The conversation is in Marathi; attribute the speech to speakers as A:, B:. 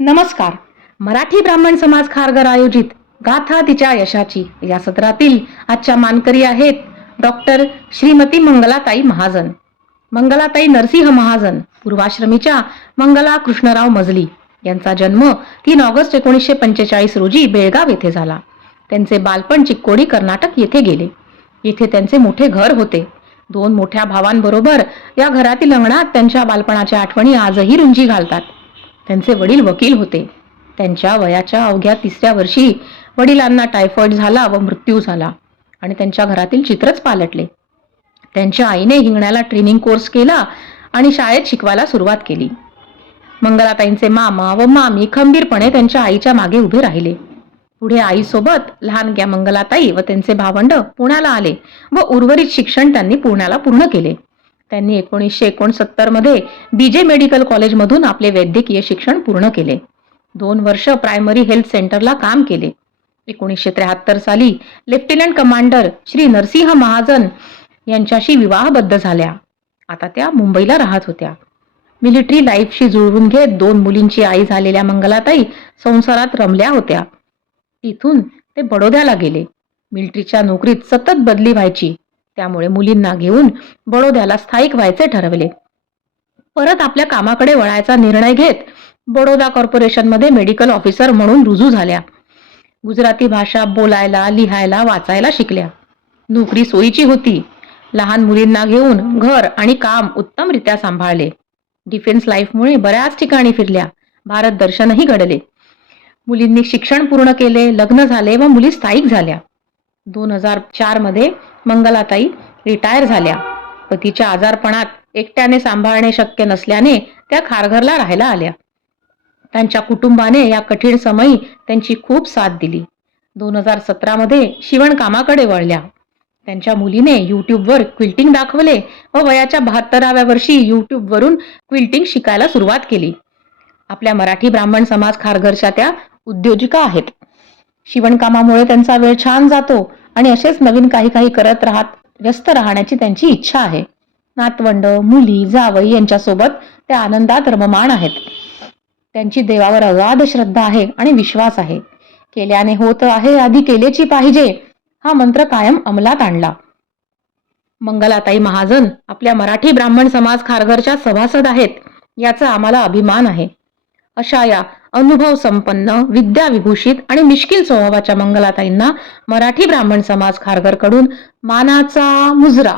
A: नमस्कार. मराठी ब्राह्मण समाज खारघर आयोजित गाथा तिच्या यशाची. या सत्रातील आजच्या मानकरी आहेत डॉक्टर श्रीमती मंगलाताई महाजन. मंगलाताई नरसिंह महाजन पूर्वाश्रमीच्या मंगला कृष्णराव मजली. यांचा जन्म तीन ऑगस्ट एकोणीसशे पंचेचाळीस रोजी बेळगाव येथे झाला. त्यांचे बालपण चिक्कोडी कर्नाटक येथे गेले. येथे त्यांचे मोठे घर होते. दोन मोठ्या भावांबरोबर या घरातील अंगणात त्यांच्या बालपणाच्या आठवणी आजही रुंजी घालतात. त्यांचे वडील वकील होते. त्यांच्या वयाच्या अवघ्या तिसऱ्या वर्षी वडिलांना टायफॉइड झाला व मृत्यू झाला आणि त्यांच्या घरातील चित्रच पालटले. त्यांच्या आईने हिंगण्याला ट्रेनिंग कोर्स केला आणि शाळेत शिकवायला सुरुवात केली. मंगलाताईंचे मामा व मामी खंबीरपणे त्यांच्या आईच्या मागे उभे राहिले. पुढे आईसोबत लहानग्या मंगलाताई व त्यांचे भावंड पुण्याला आले व उर्वरित शिक्षण त्यांनी पुण्याला पूर्ण केले. त्यांनी एकोणीसशे एकोणसत्तरमध्ये बी जे मेडिकल कॉलेजमधून आपले वैद्यकीय शिक्षण पूर्ण केले. दोन वर्ष प्रायमरी हेल्थ सेंटरला काम केले. एकोणीसशे त्र्याहत्तर साली लेफ्टनंट कमांडर श्री नरसिंह महाजन यांच्याशी विवाहबद्ध झाल्या. आता त्या मुंबईला राहत होत्या. मिलिटरी लाईफशी जुळवून घेत दोन मुलींची आई झालेल्या मंगलाताई संसारात रमल्या होत्या. तिथून ते बडोद्याला गेले. मिलिटरीच्या नोकरीत सतत बदली व्हायची. त्यामुळे मुलींना घेऊन बडोद्याला स्थायिक व्हायचे ठरवले. परत आपल्या कामाकडे वळायचा निर्णय घेत बडोदा कॉर्पोरेशनमध्ये मेडिकल ऑफिसर म्हणून रुजू झाल्या. गुजराती भाषा बोलायला लिहायला वाचायला शिकल्या. नोकरी सोयीची होती. लहान मुलींना घेऊन घर आणि काम उत्तमरित्या सांभाळले. डिफेन्स लाईफमुळे बऱ्याच ठिकाणी फिरल्या. भारत दर्शनही घडले. मुलींनी शिक्षण पूर्ण केले लग्न झाले व मुली स्थायिक झाल्या. दोन हजार चारमध्ये मंगलाताई रिटायर झाल्या. पतीच्या आजारपणात एकट्याने सांभाळणे शक्य नसल्याने त्या खारघरला राहायला आल्या. त्यांच्या कुटुंबाने या कठीण समयी त्यांची खूप साथ दिली. दोन हजार सतरामध्ये शिवणकामाकडे वळल्या. त्यांच्या मुलीने यूट्यूबवर क्विल्टिंग दाखवले व वयाच्या बहात्तराव्या वर्षी यूट्यूबवरून क्विल्टिंग शिकायला सुरुवात केली. आपल्या मराठी ब्राह्मण समाज खारघरच्या त्या उद्योजिका आहेत. शिवणकामामुळे त्यांचा वेळ छान जातो आणि असेच नवीन काही काही करत राहत व्यस्त राहण्याची त्यांची इच्छा आहे. नातवंड मुली जावई यांच्यासोबत ते आनंदात रममाण आहेत. त्यांची देवावर अगाध श्रद्धा आहे आणि विश्वास आहे. केल्याने होत आहे आधी केलेची पाहिजे हा मंत्र कायम अंमलात आणला. मंगलाताई महाजन आपल्या मराठी ब्राह्मण समाज खारघरच्या सभासद आहेत याचा आम्हाला अभिमान आहे. अशा या अनुभव संपन्न विद्या विभूषित आणि मिश्किल स्वभावाच्या मंगलाताईंना मराठी ब्राह्मण समाज खारघरकडून मानाचा मुजरा.